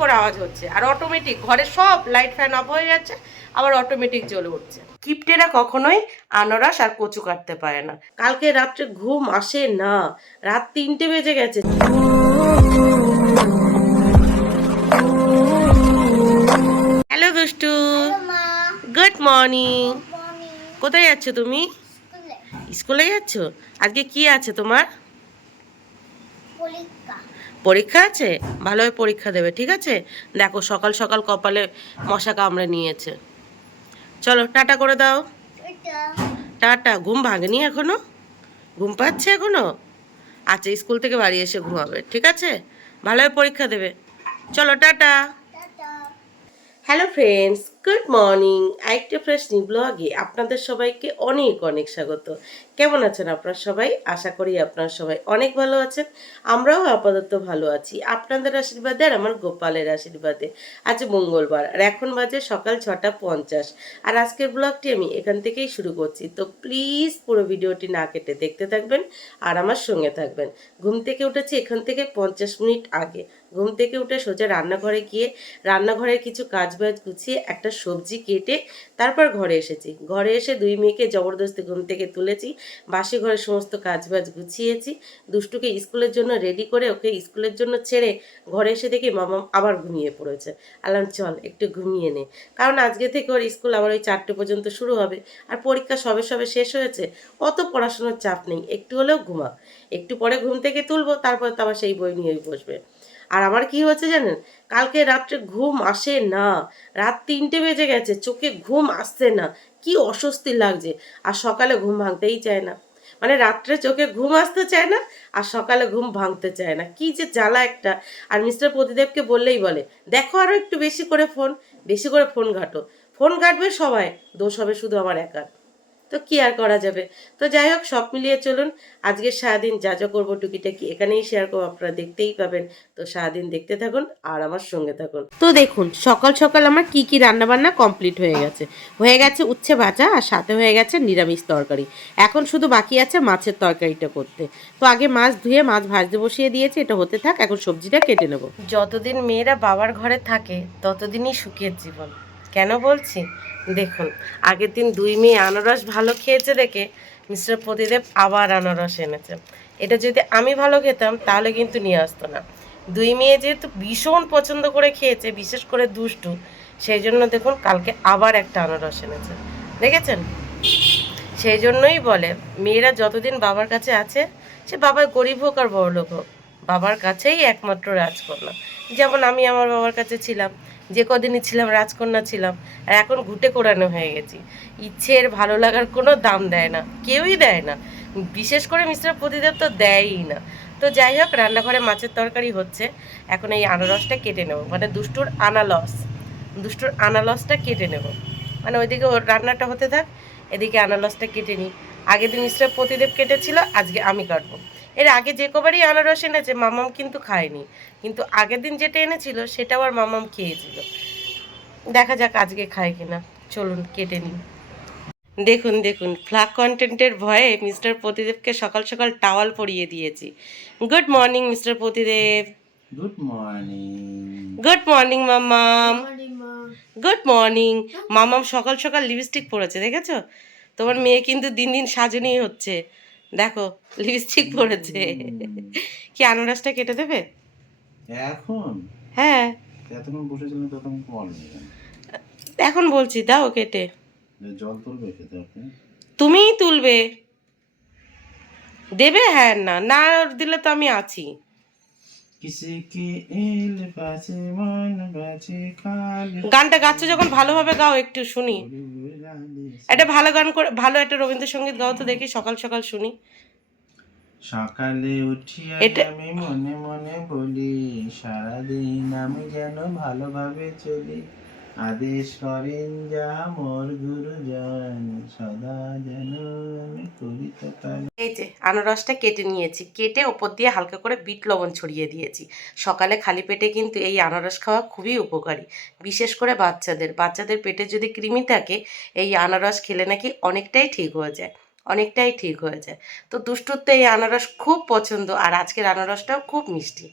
করে আওয়াজ হচ্ছে, আর অটোমেটিক ঘরে সব লাইট ফ্যান অফ হয়ে যাচ্ছে, আবার অটোমেটিক জ্বলে উঠছে। কিপ্টেরা কখনোই আনারস আর কচু কাটতে পারে না। কালকে রাত্রে ঘুম আসে না, রাত 3টে বেজে গেছে। হ্যালো দুষ্টু, গুড মর্নিং। কোথায় যাচ্ছ তুমি? স্কুলে যাচ্ছ? আজকে কি আছে তোমার? পরীক্ষা আছে, ভালোভাবে পরীক্ষা দেবে, ঠিক আছে? দেখো সকাল সকাল কপালে মশা কামড়ে নিয়েছে। চলো টাটা করে দাও। টাটা। ঘুম ভাঙেনি এখনো? ঘুম পাচ্ছে এখনো? আচ্ছা, স্কুল থেকে বাড়ি এসে ঘুমাবে, ঠিক আছে? ভালোভাবে পরীক্ষা দেবে। চলো tata. Hello friends, good morning. আরেকটা ফ্রেশ নিউ ব্লগে আপনাদের সবাইকে অনেক অনেক স্বাগত। কেমন আছেন আপনারা সবাই? আশা করি আপনারা সবাই অনেক ভালো আছেন। আমরাও আপাতত ভালো আছি আপনাদের আশীর্বাদে আর আমার গোপালের আশীর্বাদে। আজ মঙ্গলবার আর এখন বাজে সকাল 6:50। আর আজকের ব্লগটি আমি এখান থেকেই শুরু করছি, তো প্লিজ পুরো ভিডিওটি না কেটে দেখতে থাকবেন আর আমার সঙ্গে থাকবেন। ঘুম থেকে উঠেছি এখান থেকে 50 মিনিট আগে। ঘুম থেকে উঠে সোজা রান্নাঘরে গিয়ে রান্নাঘরের কিছু কাজ বাজ গুছিয়ে একটা সবজি কেটে তারপর ঘরে এসেছি। ঘরে এসে দুই মেয়েকে জবরদস্তি ঘুম থেকে তুলেছি, বাসি ঘরের সমস্ত কাজ বাজ গুছিয়েছি, দুষ্টুকে স্কুলের জন্য রেডি করে ওকে স্কুলের জন্য ছেড়ে ঘরে এসে দেখি মামা আবার ঘুমিয়ে পড়েছে। আলাম চল একটু ঘুমিয়ে নে, কারণ আজকে থেকে ওর স্কুল আবার ওই 4টে পর্যন্ত শুরু হবে, আর পরীক্ষা সবে সবে শেষ হয়েছে, অত পড়াশোনার চাপ নেই, একটু হলেও ঘুমা। একটু পরে ঘুম থেকে তুলবো, তারপর তো আবার সেই বই নিয়েই বসবে। আর আমার কি হয়েছে জানেন, কালকে রাত্রে ঘুম আসে না, রাত 3টে বেজে গেছে, চোখে ঘুম আসছে না, কি অস্বস্তি লাগছে। আর সকালে ঘুম ভাঙতেই চায় না, মানে রাত্রে চোখে ঘুম আসতে চায় না আর সকালে ঘুম ভাঙতে চায় না, কি যে জ্বালা একটা। আর মিস্টার প্রতিদেবকে বললেই বলে, দেখো আরো একটু বেশি করে ফোন, বেশি করে ফোন ঘাটো। ফোন ঘাটবে সবাই, দোষ হবে শুধু আমার একার। তো কি আর করা যাবে। তো যাই হোক, সব মিলিয়ে চলুন আজকে সারাদিন যা যা করবো টুকিটাকি এখানেই শেয়ার করবো, আপনারা দেখতেই পাবেন। তো সারাদিন দেখতে থাকুন আর আমার সঙ্গে থাকুন। তো দেখুন সকাল সকাল আমার কি কি রান্না বান্না কমপ্লিট হয়ে গেছে উচ্ছে ভাজা, আর সাথে হয়ে গেছে নিরামিষ তরকারি। এখন শুধু বাকি আছে মাছের তরকারিটা করতে। তো আগে মাছ ধুয়ে মাছ ভাজতে বসিয়ে দিয়েছি, এটা হতে থাক, এখন সবজিটা কেটে নেব। যতদিন মেয়েরা বাবার ঘরে থাকে ততদিনই সুখের জীবন। কেন বলছি দেখুন, আগের দিন দুই মেয়ে আনারস ভালো খেয়েছে দেখে মিস্টার প্রতিদেব আবার আনারস এনেছে। এটা যদি আমি ভালো খেতাম তাহলে কিন্তু নিয়ে আসতো না। দুই মেয়ে যেহেতু ভীষণ পছন্দ করে খেয়েছে, বিশেষ করে দুষ্টু, সেই জন্য দেখুন কালকে আবার একটা আনারস এনেছে, দেখেছেন? সেই জন্যই বলে মেয়েরা যতদিন বাবার কাছে আছে, সে বাবার গরিব হোক আর বড় লোক হোক, বাবার কাছেই একমাত্র রাজকন্যা। যেমন আমি আমার বাবার কাছে ছিলাম, যে কদিনই ছিলাম রাজকন্যা ছিলাম, আর এখন ঘুটে কোরানো হয়ে গেছি। ইচ্ছের ভালো লাগার কোনো দাম দেয় না, কেউই দেয় না, বিশেষ করে মিস্টার প্রতিদেব তো দেয়ই না। তো যাই হোক, রান্নাঘরে মাছের তরকারি হচ্ছে, এখন এই আনারসটা কেটে নেব, মানে দুষ্টুর আনারসটা কেটে নেব। মানে ওইদিকে ওর রান্নাটা হতে থাক, এদিকে আনারসটা কেটে নিই। আগের দিন মিস্টার প্রতিদেব কেটেছিল, আজকে আমি কাটবো। এর আগে যে কবারই আনারস এনেছে মামাম কিন্তু খায়নি, কিন্তু আগের দিন যেটা এনেছিল সেটাও আর মামাম খেয়েছিল। দেখা যাক আজকে খায় কিনা। চলুন কেটে নিই। দেখুন দেখুন, ফ্লাগ কন্টেন্টের ভয়ে মিস্টার প্রতিদেবকে সকাল সকাল টাওয়াল পরিয়ে দিয়েছি। Good morning mister Pratidev. Good morning. Good morning মামাম। Good morning. মামাম সকাল সকাল লিপস্টিক পরেছে, দেখেছো? তোমার মেয়ে কিন্তু দিন দিন সাজুনি হচ্ছে, দেখো লিপস্টিক পরেছে। কি আনারসটা কেটে দেবে এখন? হ্যাঁ, এতক্ষণ বসেছিলেন ততক্ষণ বলেনি কেন? এখন বলছি দাও কেটে। যে জল তুলবে খেতে আপনি? তুমিই তুলবে, দেবে? হ্যাঁ, না না দিলে তো আমি আছি। কিসে কি এল বাজে মন বাজে কাল। গানটা গাচ্ছ যখন ভালোভাবে গাও, একটু শুনি। একটা ভালো গান করে, ভালো একটা রবীন্দ্রসঙ্গীত গাও তো দেখি, সকাল সকাল শুনি। সকালে উঠিয়া এটা আমি মনে মনে বলি, সারাদিন আমি যেন ভালোভাবে চলি, আদেশ করেন যা মোর গুরুজন, সদা যেন আমি করিতে পারি। এই যে আনারসটা কেটে নিয়েছি, কেটে ওপর দিয়ে হালকা করে বিট লবণ ছড়িয়ে দিয়েছি। সকালে খালি পেটে কিন্তু এই আনারস খাওয়া খুবই উপকারী, বিশেষ করে বাচ্চাদের পেটে যদি কৃমি থাকে এই আনারস খেলে নাকি অনেকটাই ঠিক হয়ে যায়, অনেকটাই ঠিক হয়ে যায়। তো দুষ্টুর তো এই আনারস খুব পছন্দ, আর আজকের আনারসটাও খুব মিষ্টি,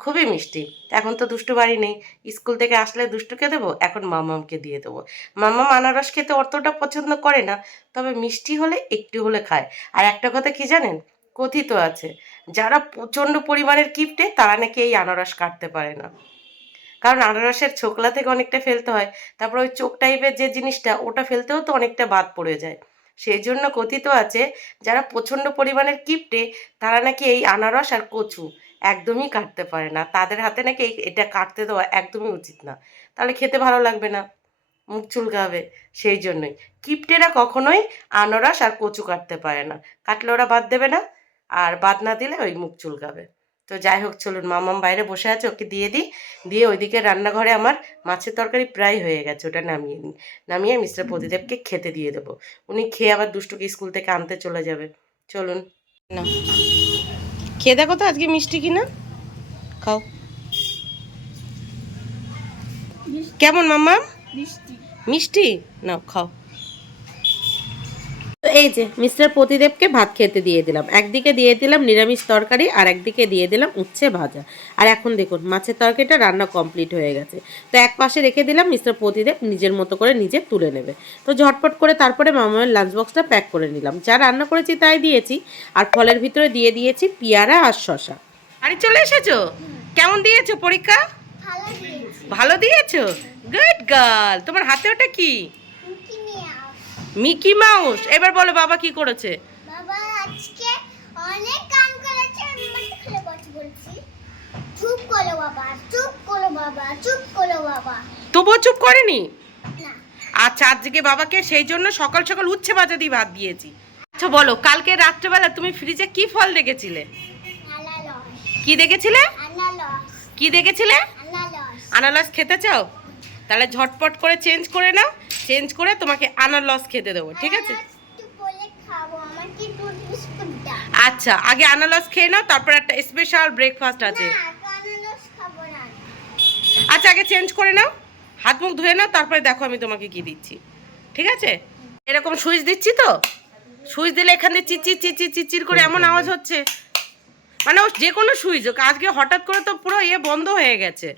খুবই মিষ্টি। এখন তো দুষ্টু বাড়ি নেই, স্কুল থেকে আসলে দুষ্টুকে দেবো, এখন মামামকে দিয়ে দেবো। মামাম আনারস খেতে অতটা পছন্দ করে না, তবে মিষ্টি হলে একটু হলে খায়। আর একটা কথা কি জানেন, কথিত আছে যারা প্রচণ্ড পরিমাণের কিপটে তারা নাকি এই আনারস কাটতে পারে না, কারণ আনারসের ছোকলা থেকে অনেকটা ফেলতে হয়, তারপর ওই চোখ টাইপের যে জিনিসটা ওটা ফেলতেও তো অনেকটা বাদ পড়ে যায়। সেই জন্য কথিত আছে যারা প্রচণ্ড পরিমাণের কিপটে তারা নাকি এই আনারস আর কচু একদমই কাটতে পারে না, তাদের হাতে নাকি এটা কাটতে দেওয়া একদমই উচিত না, তাহলে খেতে ভালো লাগবে না, মুখ চুলকাবে। সেই জন্যই কিপটেরা কখনোই আনারস আর কচু কাটতে পারে না, কাটলে ওরা বাদ দেবে না, আর বাদ না দিলে ওই মুখ চুলকাবে। তো যাই হোক, চলুন, মামাম বাইরে বসে আছে, ওকে দিয়ে দিই। দিয়ে ওইদিকে রান্নাঘরে আমার মাছের তরকারি প্রায় হয়ে গেছে, ওটা নামিয়ে নিই। নামিয়ে মিস্টার প্রদীপকে খেতে দিয়ে দেবো, উনি খেয়ে আবার দুষ্টুকে স্কুল থেকে আনতে চলে যাবে। চলুন না, খেয়ে দেখো তো আজকে মিষ্টি কিনা, খাও। কেমন মাম্মাম? মিষ্টি নাও, খাও। তো এই যে মিস্টার প্রতিদেবকে ভাত খেতে দিয়ে দিলাম, একদিকে দিয়ে দিলাম নিরামিষ তরকারি আর একদিকে দিয়ে দিলাম উচ্ছে ভাজা। আর এখন দেখুন মাছের তরকারিটা রান্না কমপ্লিট হয়ে গেছে, তো এক পাশে রেখে দিলাম, মিস্টার প্রতিদেব নিজের মতো করে নিজে তুলে নেবে। তো ঝটপট করে তারপরে মামামের লাঞ্চ বক্সটা প্যাক করে নিলাম, যা রান্না করেছি তাই দিয়েছি, আর ফলের ভিতরে দিয়ে দিয়েছি পেয়ারা আর শশা। বাড়ি চলে এসেছো? কেমন দিয়েছো পরীক্ষা? ভালো দিয়েছো, গুড গার্ল। তোমার হাতে ওটা কি? Mickey mouse. এবার বলো বাবা কি করেছে? বাবা আজকে অনেক কাম করেছে, আমি মাথা খুলে বলছি। চুপ করো বাবা, চুপ করো বাবা, চুপ করো বাবা। তবুও চুপ করেনি? না। আচ্ছা, আজকে বাবাকে সেই জন্য সকাল সকাল উচ্ছে ভাজা দিয়ে ভাত দিয়েছি। আচ্ছা বলো, কালকে রাত্রেবেলা তুমি ফ্রিজে কি ফল দেখেছিলে? আনারস। কি দেখেছিলে? আনারস। কি দেখেছিলে? আনারস। আনারস খেতে চাও? তাহলে ঝটপট করে চেঞ্জ করে নাও, চেঞ্জ করে তোমাকে আনারস খেতে দেবো, ঠিক আছে? একটু বলে খাবো, আমার কি দুধ বিস্কুট দাও। আচ্ছা, আগে আনারস খেয়ে নাও, তারপর একটা স্পেশাল ব্রেকফাস্ট আছে। না, আনারস খাবো না। আচ্ছা, আগে চেঞ্জ করে নাও, হাত মুখ ধুয়ে নাও, তারপরে দেখো আমি তোমাকে কি দিচ্ছি, ঠিক আছে? এরকম সুইচ দিচ্ছি তো, সুইচ দিলে এখান দিয়ে চিচির চিচির চিচির করে এমন আওয়াজ হচ্ছে, মানে ও যে কোনো সুইচ হোক, আজকে হঠাৎ করে তো পুরো বন্ধ হয়ে গেছে,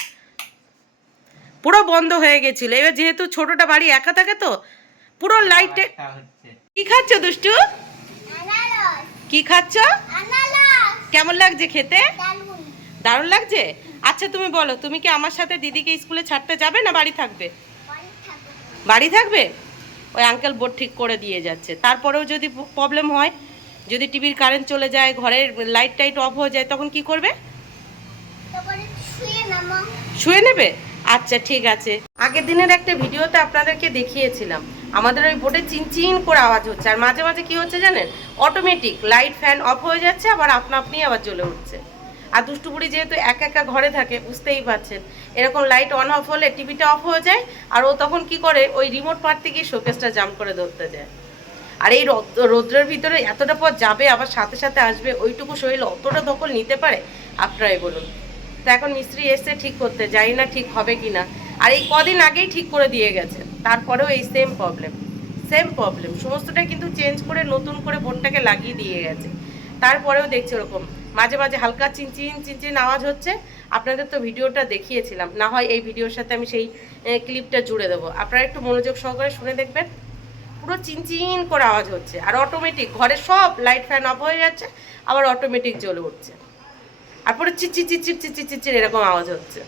পুরো বন্ধ হয়ে গেছিল। এবার যেহেতু ছোটটা বাড়ি একা থাকে তো পুরো লাইটে। কি খাচ্ছ দুষ্টু? আনারস। কি খাচ্ছ? আনারস। কেমন লাগছে খেতে? দারুণ। দারুণ লাগছে। আচ্ছা তুমি বলো, তুমি কি আমার সাথে দিদিকে স্কুলে ছাড়তে যাবে না বাড়ি থাকবে? বাড়ি থাকো। বাড়ি থাকবে। ওই আঙ্কেল বোর্ড ঠিক করে দিয়ে যাচ্ছে, তারপরেও যদি প্রবলেম হয়, যদি টিভির কারেন্ট চলে যায়, ঘরের লাইট টাইট অফ হয়ে যায়, তখন কি করবে? তারপরে শুয়ে নামো। শুয়ে নেবে। আচ্ছা ঠিক আছে। আগের দিনের একটা ভিডিওতে আপনাদেরকে দেখিয়েছিলাম আমাদের ওই বোর্ডে চিনচিন করে আওয়াজ হচ্ছে, আর মাঝে মাঝে কি হচ্ছে জানেন, অটোমেটিক লাইট ফ্যান অফ হয়ে যাচ্ছে, আবার আপনা আপনি আবার জ্বলে উঠছে। আর দুষ্টুপুরি যেহেতু একা একা ঘরে থাকে, বুঝতেই পারছেন, এরকম লাইট অন অফ হলে টিভিটা অফ হয়ে যায়, আর ও তখন কি করে, ওই রিমোট পাড়তে গিয়ে শোকেসটা জাম করে ধরতে যায়। আর এই রৌদ্রের ভিতরে এতটা পথ যাবে, আবার সাথে সাথে আসবে, ওইটুকু শরীর অতটা দখল নিতে পারে? আপনারাই বলুন। তো এখন মিস্ত্রি এসছে ঠিক করতে, জানি না ঠিক হবে কি না। আর এই কদিন আগেই ঠিক করে দিয়ে গেছে, তারপরেও এই সেম প্রবলেম, সেম প্রবলেম, সমস্তটা কিন্তু চেঞ্জ করে নতুন করে বোর্ডটাকে লাগিয়ে দিয়ে গেছে, তারপরেও দেখছি ওরকম মাঝে মাঝে হালকা চিনচিন চিনচিন আওয়াজ হচ্ছে। আপনাদের তো ভিডিওটা দেখিয়েছিলাম, না হয় এই ভিডিওর সাথে আমি সেই ক্লিপটা জুড়ে দেবো, আপনারা একটু মনোযোগ সহকারে শুনে দেখবেন। পুরো চিনচিন করে আওয়াজ হচ্ছে, আর অটোমেটিক ঘরের সব লাইট ফ্যান অফ হয়ে যাচ্ছে, আবার অটোমেটিক জ্বলে উঠছে, আর পুরো চিচির চিচির চিচির চিচির এরকম আওয়াজ হচ্ছে।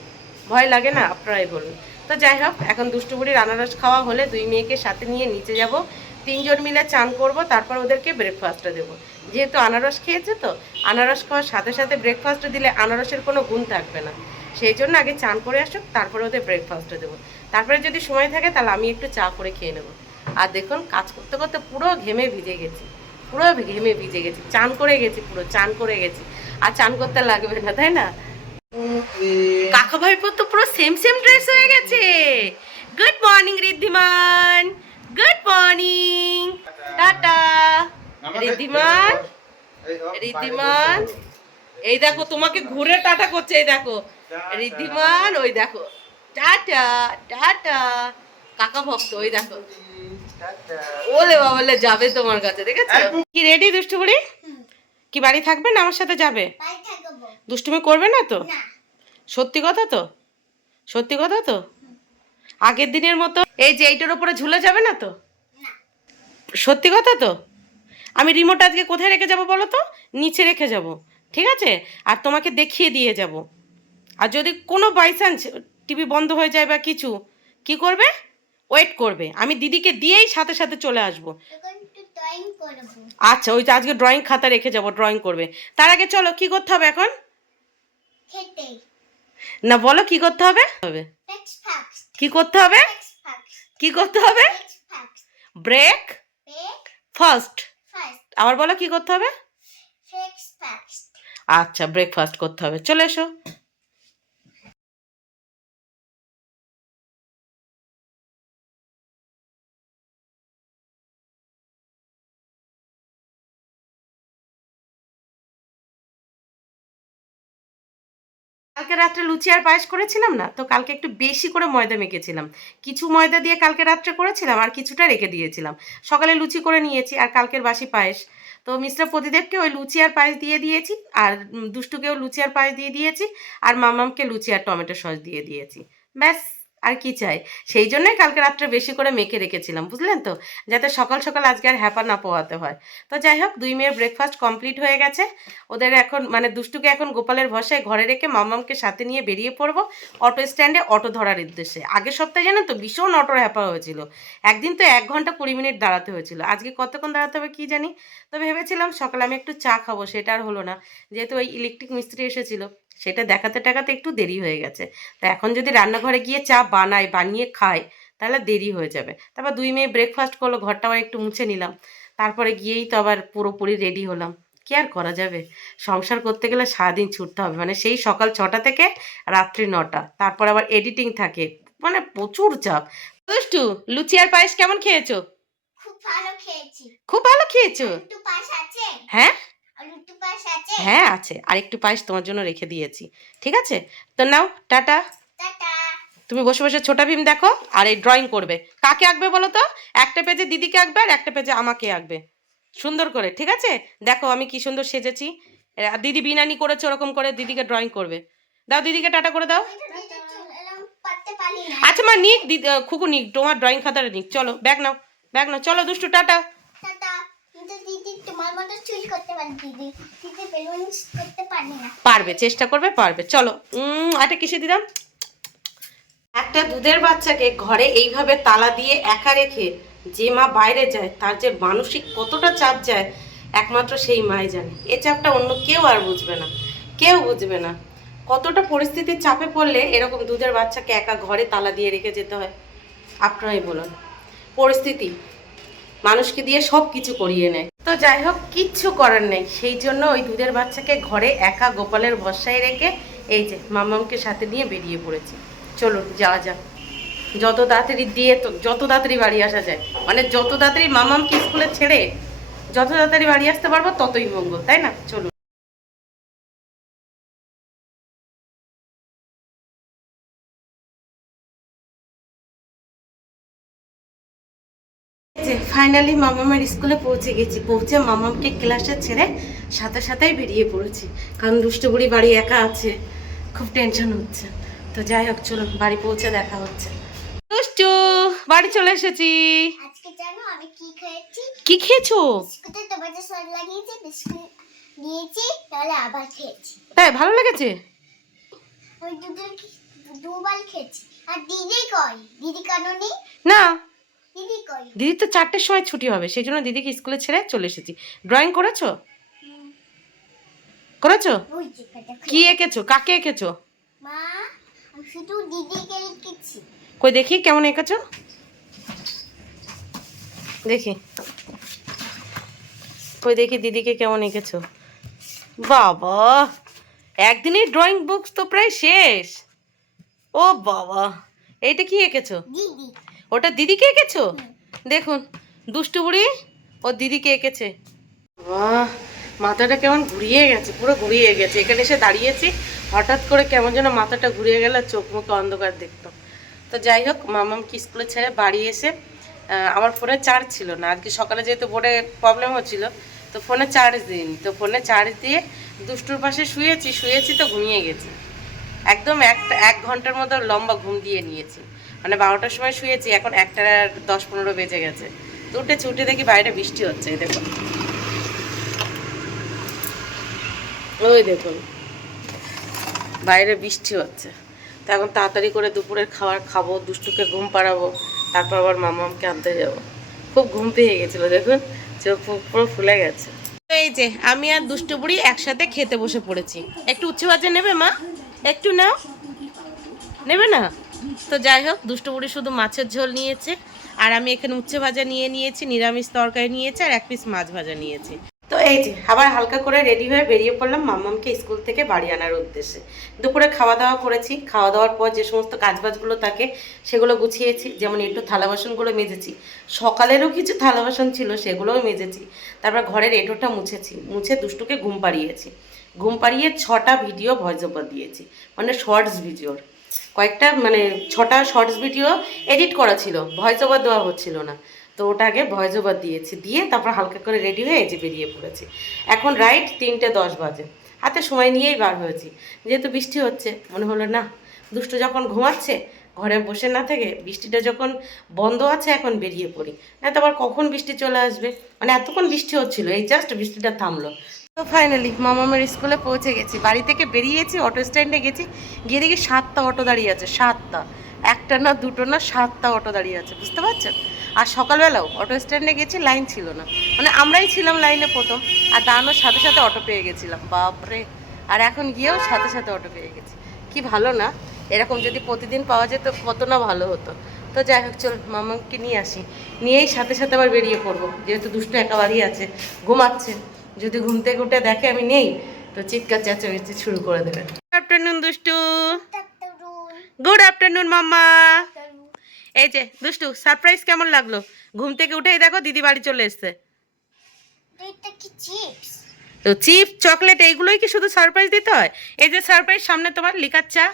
ভয় লাগে না? আপনারাই বলুন। তো যাই হোক, এখন দুষ্টুবুড়ির আনারস খাওয়া হলে দুই মেয়েকে সাথে নিয়ে নিচে যাব, তিনজন মিলে চান করব, তারপর ওদেরকে ব্রেকফাস্টটা দেবো। যেহেতু আনারস খেয়েছে, তো আনারস খাওয়ার সাথে সাথে ব্রেকফাস্টটা দিলে আনারসের কোনো গুণ থাকবে না, সেই জন্য আগে চান করে আসুক, তারপরে ওদের ব্রেকফাস্টটা দেবো। তারপরে যদি সময় থাকে তাহলে আমি একটু চা করে খেয়ে নেবো। আর দেখুন কাজ করতে করতে পুরো ঘেমে ভিজে গেছি, পুরো ঘেমে ভিজে গেছি, চান করে গেছি, পুরো চান করে গেছি, আর চান করতে লাগবে না, তাই না? কাকা ভাইপো তো পুরো সেম সেম ড্রেস হয়ে গেছে। Good morning Riddhiman, good morning, টাটা। রিদ্ধিমান, রিদ্ধিমান, এই দেখো তোমাকে ঘুরে টাটা করছে, এই দেখো রিদ্ধিমান, ওই দেখো টাটা টাটা। কাকা ভক্ত, ওই দেখো, ওলে বাবালে যাবে তোমার কাছে, দেখেছো? কি রেডি দুষ্টুবুড়ি? কি বাড়ি থাকবে না আমার সাথে যাবে? বাড়ি থাকবো। দুষ্টুমি করবে না তো? না। সত্যি কথা তো? সত্যি কথা তো? আগের দিনের মতো এই যে এইটার উপরে ঝুলে যাবে না তো? না। সত্যি কথা তো? আমি রিমোট আজকে কোথায় রেখে যাব বলো তো? নিচে রেখে যাব, ঠিক আছে? আর তোমাকে দেখিয়ে দিয়ে যাব। আর যদি কোনো বাই চান্স টিভি বন্ধ হয়ে যায় বা কিছু, কি করবে? ওয়েট করবে, আমি দিদিকে দিয়েই সাথে সাথে চলে আসব। এখন একটু ড্রয়িং করব। আচ্ছা, ওই যে আজকে ড্রয়িং খাতা রেখে যাব, ড্রয়িং করবে। তার আগে চলো, কি করতে হবে এখন? খেতে। না বলো কি করতে হবে? হবে ফ্যাক্স ফ্যাক্স। কি করতে হবে? Fax fax. কি করতে হবে? Fax fax. Break breakfast. Fast. আবার বলো কি করতে হবে? Fax fax. আচ্ছা, ব্রেকফাস্ট করতে হবে, চলে এসো। কালকে রাত্রে লুচি আর পায়েস করেছিলাম না তো, কালকে একটু বেশি করে ময়দা মেখেছিলাম। কিছু ময়দা দিয়ে কালকে রাত্রে করেছিলাম আর কিছুটা রেখে দিয়েছিলাম। সকালে লুচি করে নিয়েছি আর কালকের বাসি পায়েস। তো মিস্টার প্রদীপকে ওই লুচি আর পায়েস দিয়ে দিয়েছি, আর দুষ্টুকেও লুচি আর পায়েস দিয়ে দিয়েছি, আর মামামকে লুচি আর টমেটো সস দিয়ে দিয়েছি। ব্যাস, আর কি চাই? সেই জন্যই কালকে রাত্রে বেশি করে মেখে রেখেছিলাম, বুঝলেন তো, যাতে সকাল সকাল আজকে আর হ্যাপা না পোহাতে হয়। তো যাই হোক, দুই মেয়ের ব্রেকফাস্ট কমপ্লিট হয়ে গেছে। ওদের এখন মানে দুষ্টুকে এখন গোপালের ভরসায় ঘরে রেখে মামামকে সাথে নিয়ে বেরিয়ে পড়বো অটো স্ট্যান্ডে অটো ধরার উদ্দেশ্যে। আগের সপ্তাহে জানেন তো ভীষণ অটোর হ্যাপা হয়েছিল। একদিন তো 1 ঘন্টা 20 মিনিট দাঁড়াতে হয়েছিল, আজকে কতক্ষণ দাঁড়াতে হবে কি জানি। তো ভেবেছিলাম সকালে আমি একটু চা খাবো, সেটা আর হলো না, যেহেতু ওই ইলেকট্রিক মিস্ত্রি এসেছিল। সেটা দেখাতে টাকাতে একটু দেরি হয়ে গেছে। তো এখন যদি রান্নাঘরে গিয়ে চা বানিয়ে খাই, তাহলে দেরি হয়ে যাবে। তারপর দুই মেয়ে ব্রেকফাস্ট করলো, ঘরটা আবার একটু মুছে নিলাম। তারপরে গিয়েই তো আবার পুরোপুরি রেডি হলাম। কি আর করা যাবে, সংসার করতে গেলে সারাদিন ছুটতে হবে, মানে সেই সকাল 6টা থেকে রাত্রি 9টা, তারপর আবার এডিটিং থাকে, মানে প্রচুর চাপ। দুষ্টু, লুচি আর পায়েস কেমন খেয়েছো? খুব ভালো খেয়েছি। খুব ভালো খেয়েছো? একটু পাস আছে? হ্যাঁ আর একটু পাস আছে? হ্যাঁ আছে, আর একটু পায়েস তোমার জন্য রেখে দিয়েছি। ঠিক আছে, তো নাও টাটা। টাটা। তুমি বসে বসে ছোটা ভীম দেখো আর এই ড্রয়িং করবে। কাকে আঁকবে বলো তো? একটা পেজে দিদিকে আঁকবে আর একটা পেজে আমাকে আঁকবে, সুন্দর করে, ঠিক আছে? দেখো আমি কি সুন্দর সেজেছি। দিদি বিনানি করেছে, ওরকম করে দিদিকে ড্রয়িং করবে। দাও, দিদিকে টাটা করে দাও। এরকম পারতে পারি না। আচ্ছা মা, নিক দিদি, খুকু নিক, তোমার ড্রয়িং খাতাটা নিক। চলো ব্যাগ নাও, ব্যাগ নাও, চলো দুষ্টু টাটা। টাটা। কিন্তু দিদি তোমার মতো চুল করতে পারে দিদি। দিদি বেলুন করতে পারে না। পারবে, চেষ্টা করবে, পারবে। চলো একটা কিসে দিলাম। একটা দুধের বাচ্চাকে ঘরে এইভাবে তালা দিয়ে একা রেখে যে মা বাইরে যায়, তার যে মানসিক কতটা চাপ যায় একমাত্র সেই মাই জানে। এ চাপটা অন্য কেউ আর বুঝবে না, কেউ বুঝবে না। কতটা পরিস্থিতির চাপে পড়লে এরকম দুধের বাচ্চাকে একা ঘরে তালা দিয়ে রেখে যেতে হয়, আপনারাই বলুন। পরিস্থিতি মানুষকে দিয়ে সব কিছু করিয়ে নেয়। তো যাই হোক, কিচ্ছু করার নেই, সেই জন্য ওই দুধের বাচ্চাকে ঘরে একা গোপালের ভরসায় রেখে এই যে মামামকে সাথে নিয়ে বেরিয়ে পড়েছি। চলুন যাওয়া যাক, যত তাড়াতাড়ি দিয়ে তো যত তাড়াতাড়ি বাড়ি আসা যায়, মানে যত তাড়াতাড়ি মামামকে স্কুলে ছেড়ে যত তাড়াতাড়ি বাড়ি আসতে পারবো ততই মঙ্গল, তাই না? চলুন। যে ফাইনালি মামামের স্কুলে পৌঁছে গেছি, পৌঁছে মামামকে ক্লাসে ছেড়ে সাথে সাথেই বেরিয়ে পড়েছি, কারণ দুষ্টু বুড়ি বাড়ি একা আছে, খুব টেনশন হচ্ছে। তো যাই হোক, চলুন বাড়ি পৌঁছে দেখা হচ্ছে। দুষ্টু, বাড়ি চলে এসেছি। আজকে জানো আমি কি খেয়েছি? কি খেয়েছো? বিস্কুটে টমেটো সস লাগিয়েছি, বিস্কুট নিয়েছি, তাহলে আবার খেয়েছি। তাই ভালো লেগেছে? আমি দুবার খেয়েছি। আর দিদি কই? দিদি কেন নেই? না, দিদি কই? দিদি তো 4টের সময় ছুটি হবে, সেই জন্য দিদিকে স্কুলে ছেড়ে চলে এসেছি। ড্রয়িং করেছো? করেছো? ওই যে এটা কি এঁকেছো? কাকে এঁকেছো? মা, আমি শুধু দিদিকে লিখেছি। কই দেখি কেমন এঁকেছো, দেখি, কই দেখি দিদিকে কেমন এঁকেছো। বাবা, একদিনই ড্রয়িং বুকস তো প্রায় শেষ। ও বাবা, এইটা কি এঁকেছো? দিদি। ওটা দিদিকে এঁকেছো? দেখুন, দুষ্টু বুড়ি ও দিদিকে এঁকেছে। বাহ, মাথাটা কেমন ঘুরিয়ে গেছে, পুরো ঘুরিয়ে গেছে। এখানে এসে দাঁড়িয়েছি, হঠাৎ করে কেমন যেন মাথাটা ঘুরিয়ে গেল, চোখ মুখে অন্ধকার দেখতাম। তো যাই হোক, মামামকে স্কুলে ছেড়ে বাড়ি এসে আমার ফোনে চার্জ ছিল না আজকে সকালে, যেহেতু বোর্ডে প্রবলেম হচ্ছিল, তো ফোনে চার্জ দিইনি। তো ফোনে চার্জ দিয়ে দুষ্টুর পাশে শুয়েছি তো ঘুমিয়ে গেছি। একদম 1 ঘন্টার মতো লম্বা ঘুম দিয়ে নিয়েছি, মানে 12টার সময় শুয়েছি, এখন 1:10-15 বেজে গেছে। তো উঠেছি, উঠে দেখি বাইরে বৃষ্টি হচ্ছে। এই দেখুন, ওই দেখুন বাইরে বৃষ্টি হচ্ছে। তো এখন তাড়াতাড়ি করে দুপুরের খাবার খাবো, দুষ্টুকে ঘুম পাড়াবো, তারপর আবার মামামকে আনতে যাবো। খুব ঘুম পেয়ে গেছিলো, দেখুন চোখ মুখ পুরো ফুলে গেছে। তো এই যে আমি আর দুষ্টু বুড়ি একসাথে খেতে বসে পড়েছি। একটু উচ্ছে ভাজা নেবে মা? একটু নাও, নেবে না? তো যাই হোক, দুষ্টু বুড়ি শুধু মাছের ঝোল নিয়েছে, আর আমি এখানে উচ্ছে ভাজা নিয়ে নিয়েছি, নিরামিষ তরকারি নিয়েছি, আর 1 পিস মাছ ভাজা নিয়েছি। তো এই যে আবার হালকা করে রেডি হয়ে বেরিয়ে পড়লাম মাম্মামকে স্কুল থেকে বাড়ি আনার উদ্দেশ্যে। দুপুরে খাওয়া দাওয়া করেছি, খাওয়া দাওয়ার পর যে সমস্ত কাজবাজগুলো থাকে সেগুলো গুছিয়েছি, যেমন একটু থালা বাসনগুলো মেজেছি, সকালেরও কিছু থালা বাসন ছিল সেগুলোও মেজেছি। তারপর ঘরের এঁটোটা মুছেছি, মুছে দুষ্টুকে ঘুম পাড়িয়েছি। ঘুম পাড়িয়ে 6টা ভিডিও ভয়েস ওভার দিয়েছি, মানে শর্টস ভিডিওর কয়েকটা, মানে 6টা শর্টস ভিডিও এডিট করা ছিল, ভয়েস ওভার দেওয়া হচ্ছিল না। তো ওটা আগে ভয়েস ওভার দিয়েছি, দিয়ে তারপর হালকা করে রেডি হয়ে এই যে বেরিয়ে পড়েছি। এখন রাইট 3:10 বাজে, হাতে সময় নিয়েই বার হয়েছি। যেহেতু বৃষ্টি হচ্ছে, মনে হলো না, দুষ্টু যখন ঘুমাচ্ছে ঘরে বসে না থেকে বৃষ্টিটা যখন বন্ধ আছে এখন বেরিয়ে পড়ি, না তো আবার কখন বৃষ্টি চলে আসবে। মানে এতক্ষণ বৃষ্টি হচ্ছিল, এই জাস্ট বৃষ্টিটা থামলো। তো ফাইনালি মামামের স্কুলে পৌঁছে গেছি। বাড়ি থেকে বেরিয়েছি, অটো স্ট্যান্ডে গেছি, গিয়ে দেখি 7টা অটো দাঁড়িয়ে আছে। 7টা, একটা না দুটো না, 7টা অটো দাঁড়িয়ে আছে, বুঝতে পারছেন? আর সকালবেলাও অটো স্ট্যান্ডে গেছি, লাইন ছিল না, মানে আমরাই ছিলাম লাইনে প্রথম, আর দাঁড়ানোর সাথে সাথে অটো পেয়ে গেছিলাম, বাপরে। আর এখন গিয়েও সাথে সাথে অটো পেয়ে গেছি, কি ভালো না? এরকম যদি প্রতিদিন পাওয়া যেত কত না ভালো হতো। তো যাই হোক, চল মামাকে নিয়ে আসি, নিয়েই সাথে সাথে আবার বেরিয়ে পড়বো, যেহেতু দুষ্টু একেবারেই আছে, ঘুমাচ্ছে। যদি ঘুম থেকে উঠে দেখে আমি নেই, তো চিৎকার চেঁচামেচি শুরু করে দেবে। গুড আফটারনুন দুষ্টু। গুড আফটারনুন মাম্মা। এই যে দুষ্টু, সারপ্রাইজ কেমন লাগলো? ঘুম থেকে উঠেই দেখো দিদি বাড়ি চলে এসছে। তো চিপস, চকলেট এইগুলোই কি শুধু সারপ্রাইজ দিতে হয়? এই যে সারপ্রাইজ, সামনে তোমার লিকার চা।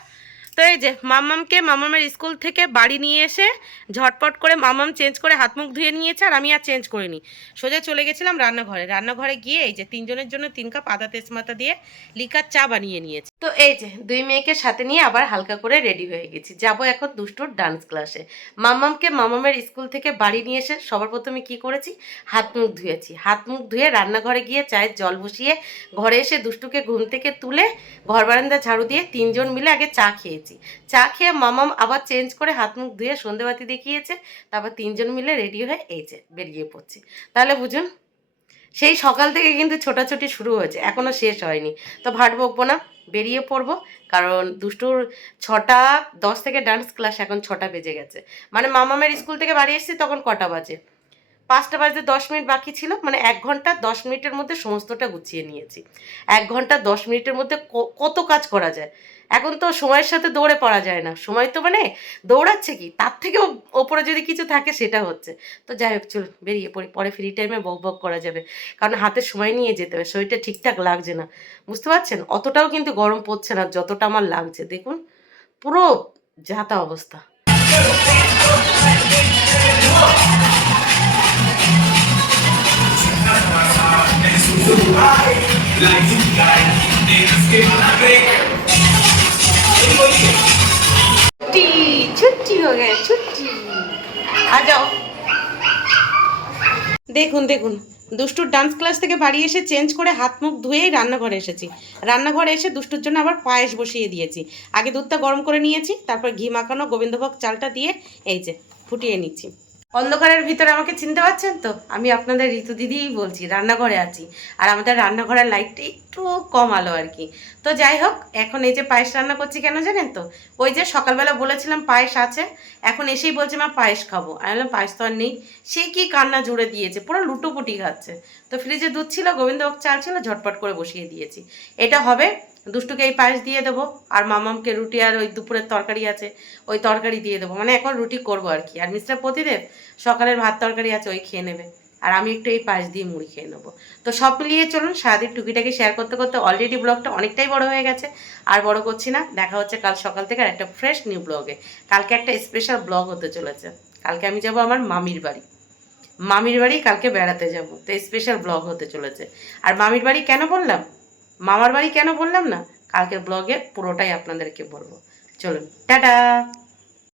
তো এই যে মামামকে মামামের স্কুল থেকে বাড়ি নিয়ে এসে ঝটপট করে মামাম চেঞ্জ করে হাত মুখ ধুয়ে নিয়েছে, আর আমি আর চেঞ্জ করিনি, সোজা চলে গেছিলাম রান্নাঘরে। রান্নাঘরে গিয়ে এই যে 3জনের জন্য 3 কাপ আদা তেজপাতা দিয়ে লিকার চা বানিয়ে নিয়েছি। তো এই যে 2 মেয়েকে সাথে নিয়ে আবার হালকা করে রেডি হয়ে গেছি, যাবো এখন দুষ্টুর ডান্স ক্লাসে। মামামকে মামামের স্কুল থেকে বাড়ি নিয়ে এসে সবার প্রথমে কি করেছি, হাত মুখ ধুয়েছি। হাত মুখ ধুয়ে রান্নাঘরে গিয়ে চায়ের জল বসিয়ে ঘরে এসে দুষ্টুকে ঘুম থেকে তুলে ঘর বারান্দা ঝাড়ু দিয়ে 3জন মিলে আগে চা খেয়েছি। চা খেয়ে মামাম আবার চেঞ্জ করে হাত মুখ ধুয়ে সন্ধেবাতি দেখিয়েছে, তারপর 3জন মিলে রেডি হয়ে এই যে বেরিয়ে পড়ছি। তাহলে বুঝুন, সেই সকাল থেকে কিন্তু ছোটাছুটি শুরু হয়েছে, এখনও শেষ হয়নি। তো ভাট বকবো না, বেরিয়ে পড়বো, কারণ দুষ্টুর 6:10 থেকে ডান্স ক্লাস, এখন 6টা বেজে গেছে। মানে মামামের স্কুল থেকে বাড়ি এসেছি তখন কটা বাজে? 5টা বাজতে 10 মিনিট বাকি ছিল, মানে 1 ঘন্টা 10 মিনিটের মধ্যে সমস্তটা গুছিয়ে নিয়েছি। 1 ঘন্টা 10 মিনিটের মধ্যে কত কাজ করা যায়। এখন তো সময়ের সাথে দৌড়ে পড়া যায় না, সময় তো মানে দৌড়াচ্ছে কি, তার থেকেও ওপরে যদি কিছু থাকে সেটা হচ্ছে। তো যাই হোক, চল বেরিয়ে পড়ি, পরে ফ্রি টাইমে বক বক করা যাবে, কারণ হাতে সময় নিয়ে যেতে হবে। শরীরটা ঠিকঠাক লাগছে না, বুঝতে পারছেন? অতটাও কিন্তু গরম পড়ছে না যতটা আমার লাগছে, দেখুন পুরো যাতা অবস্থা। छुट्टी छुट्टी हो गए, छुट्टी आ जाओ। দেখুন দেখুন, দুষ্টুর ডান্স ক্লাস থেকে বাড়ি এসে চেঞ্জ করে হাত মুখ ধুয়েই রান্নাঘরে এসেছি। রান্নাঘরে এসে দুষ্টুর জন্য আবার পায়েস বসিয়ে দিয়েছি। আগে দুধটা গরম করে নিয়েছি, তারপর ঘি মাখানো গোবিন্দভোগ চালটা দিয়ে এই যে ফুটিয়ে নিচ্ছি। অন্ধকারের ভিতরে আমাকে চিনতে পারছেন তো? আমি আপনাদের ঋতু দিদিই বলছি, রান্নাঘরে আছি। আর আমাদের রান্নাঘরের লাইটটা একটু কম আলো আর কি। তো যাই হোক, এখন এই যে পায়েস রান্না করছি কেন জানেন তো? ওই যে সকালবেলা বলেছিলাম পায়েস আছে, এখন এসেই বলছে মা পায়েস খাবো। আমি বললাম পায়েস তো আর নেই। সে কি কান্না জুড়ে দিয়েছে, পুরো লুটোপুটি খাচ্ছে। তো ফ্রিজে দুধ ছিল, গোবিন্দভোগ চাল ছিল, ঝটপট করে বসিয়ে দিয়েছি। এটা হবে, দুষ্টুকে এই পায়েস দিয়ে দেবো, আর মামামকে রুটি আর ওই দুপুরের তরকারি আছে ওই তরকারি দিয়ে দেবো। মানে এখন রুটি করবো আর কি। আর মিস্টার প্রতিদেব সকালের ভাত তরকারি আছে ওই খেয়ে নেবে, আর আমি একটু এই পায়েস দিয়ে মুড়ি খেয়ে নেবো। তো সব মিলিয়ে চলুন, সারাদিন টুকিটাকি শেয়ার করতে করতে অলরেডি ব্লগটা অনেকটাই বড় হয়ে গেছে, আর বড় করছি না। দেখা হচ্ছে কাল সকাল থেকে আর একটা ফ্রেশ নিউ ব্লগে। কালকে একটা স্পেশাল ব্লগ হতে চলেছে। কালকে আমি যাব আমার মামির বাড়ি। মামির বাড়ি কালকে বেড়াতে যাব, তো স্পেশাল ব্লগ হতে চলেছে। আর মামির বাড়ি কেন বললাম, মামার বাড়ি কেন বললাম না, কালকের ব্লগে পুরোটাই আপনাদেরকে বলবো। চলুন টাটা।